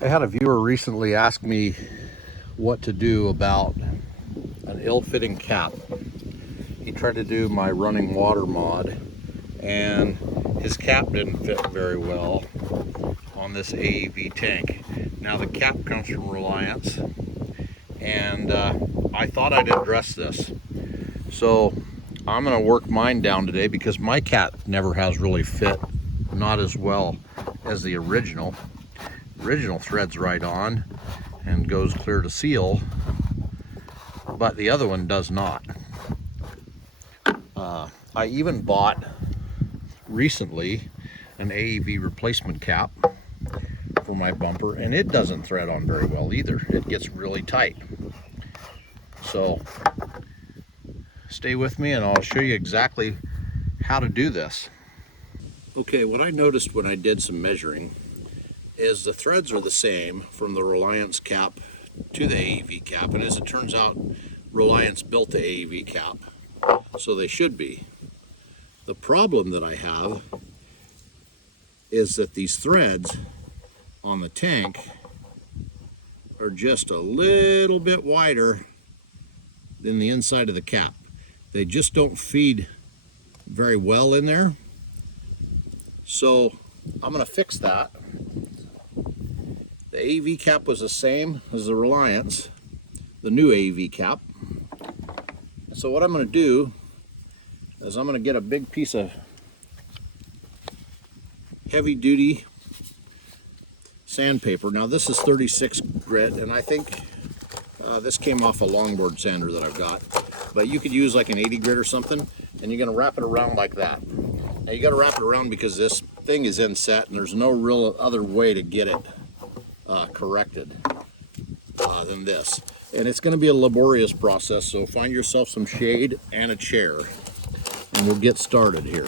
I had a viewer recently ask me what to do about an ill-fitting cap. He tried to do my running water mod and his cap didn't fit very well on this AEV tank. Now the cap comes from Reliance and I thought I'd address this. So I'm going to work mine down today because my cap never has really fit, not as well as the original. Original threads right on and goes clear to seal, but the other one does not. I even bought recently an AEV replacement cap for my bumper, and it doesn't thread on very well either. It gets really tight. So stay with me and I'll show you exactly how to do this. Okay, what I noticed when I did some measuring is the threads are the same from the Reliance cap to the AEV cap, and as it turns out, Reliance built the AEV cap, so they should be. The problem that I have is that these threads on the tank are just a little bit wider than the inside of the cap. They just don't feed very well in there, so I'm going to fix that. The AEV cap was the same as the Reliance, the new AEV cap. So what I'm going to do is I'm going to get a big piece of heavy duty sandpaper. Now this is 36 grit, and I think this came off a longboard sander that I've got, but you could use like an 80 grit or something, and you're going to wrap it around like that. Now you got to wrap it around because this thing is inset and there's no real other way to get it corrected than this, and it's going to be a laborious process, so find yourself some shade and a chair and we'll get started here.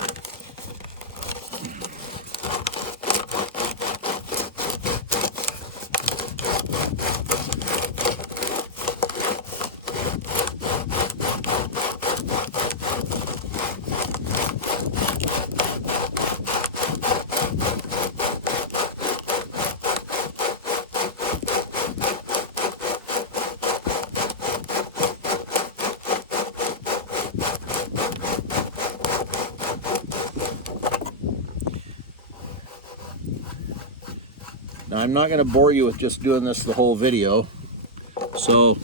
Now I'm not going to bore you with just doing this the whole video, so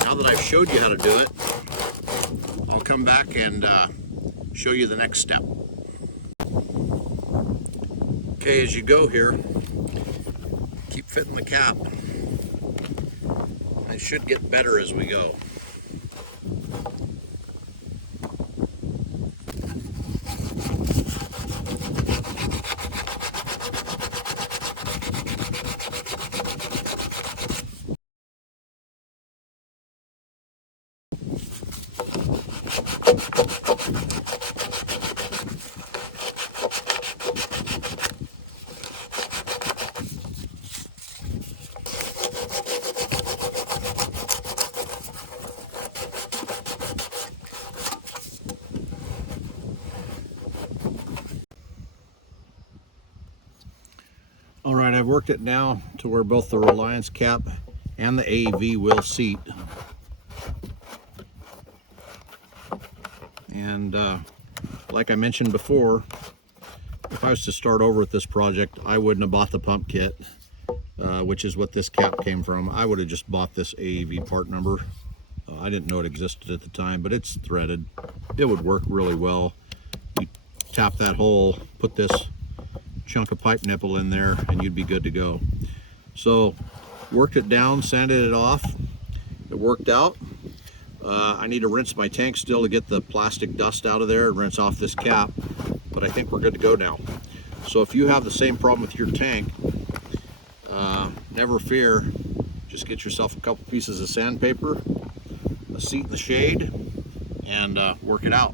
now that I've showed you how to do it, I'll come back and show you the next step. Okay, as you go here, keep fitting the cap. It should get better as we go. All right, I've worked it now to where both the Reliance cap and the AEV will seat. And like I mentioned before, if I was to start over with this project, I wouldn't have bought the pump kit, which is what this cap came from. I would have just bought this AEV part number. I didn't know it existed at the time, but it's threaded. It would work really well. You tap that hole, put this chunk of pipe nipple in there, and you'd be good to go. So worked it down, sanded it off. It worked out. I need to rinse my tank still to get the plastic dust out of there and rinse off this cap, but I think we're good to go now. So if you have the same problem with your tank, never fear. Just get yourself a couple pieces of sandpaper, a seat in the shade, and work it out.